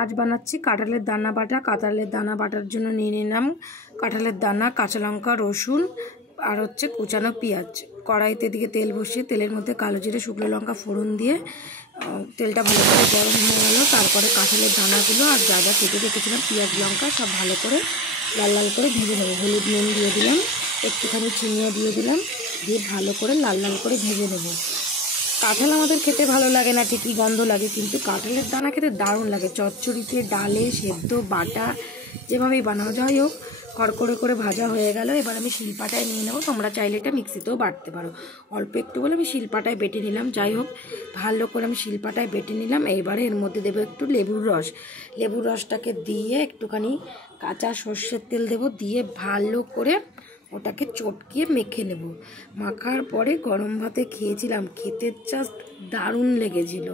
আজ বানাচ্ছি কাঁঠালের দানা বাটা। কাঁঠালের দানা বাটার জন্য নিয়ে নিলাম কাঁঠালের দানা, কাঁচা লঙ্কা, রসুন আর হচ্ছে কুচানো পেঁয়াজ। কড়াইতে দিকে তেল বসিয়ে তেলের মধ্যে কালো জিরে, শুকনো লঙ্কা ফোড়ন দিয়ে তেলটা ভালো করে গরম হয়ে গেল। তারপরে কাঁঠালের দানাগুলো আর যা যা কেটে রেখেছিলাম পেঁয়াজ লঙ্কা সব ভালো করে লাল লাল করে ভেজে নেব। হলুদ নুন দিয়ে দিলাম, একটুখানি চিনিও দিয়ে দিলাম, দিয়ে ভালো করে লাল লাল করে ভেজে নেব। কাঁঠাল আমাদের খেতে ভালো লাগে না, ঠিকই গন্ধ লাগে, কিন্তু কাঁঠালের দানা খেতে দারুণ লাগে। চচ্চড়িতে, ডালে, সেদ্ধ, বাটা, যেভাবেই বানাও। যাই হোক, কড়কড়ে করে ভাজা হয়ে গেল। এবার আমি শিলপাটায় নিয়ে নেবো। তোমরা চাইলে এটা মিক্সিতেও বাটতে পারো। অল্প একটু বলে আমি শিলপাটায় বেটে নিলাম। যাই হোক, ভালো করে আমি শিলপাটায় বেটে নিলাম। এইবারে এর মধ্যে দেবো একটু লেবুর রস। লেবুর রসটাকে দিয়ে একটুখানি কাঁচা সর্ষের তেল দেবো, দিয়ে ভালো করে ওটাকে চটকিয়ে মেখে নেব। মাখার পরে গরম ভাতে খেয়েছিলাম, খেতে জাস্ট দারুণ লেগেছিল।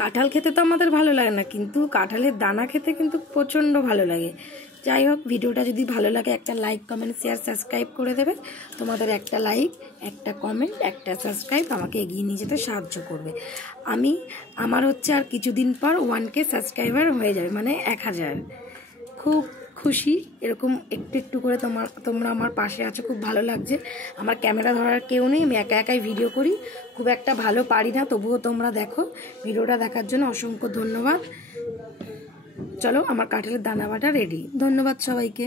কাঁঠাল খেতে তো আমাদের ভালো লাগে না, কিন্তু কাঁঠালের দানা খেতে কিন্তু প্রচণ্ড ভালো লাগে। যাই হোক, ভিডিওটা যদি ভালো লাগে একটা লাইক, কমেন্ট, শেয়ার, সাবস্ক্রাইব করে দেবে। তোমাদের একটা লাইক, একটা কমেন্ট, একটা সাবস্ক্রাইব আমাকে এগিয়ে নিয়ে যেতে সাহায্য করবে। আমার হচ্ছে আর কিছুদিন পর 1K সাবস্ক্রাইবার হয়ে যাবে, মানে 1000। খুব খুশি, এরকম একটু একটু করে তোমরা আমার পাশে আছো, খুব ভালো লাগছে। আমার ক্যামেরা ধরার কেউ নেই, আমি একা একাই ভিডিও করি, খুব একটা ভালো পারি না, তবুও তোমরা দেখো। ভিডিওটা দেখার জন্য অসংখ্য ধন্যবাদ। চলো, আমার কাঁঠালের দানা বাটা রেডি। ধন্যবাদ সবাইকে।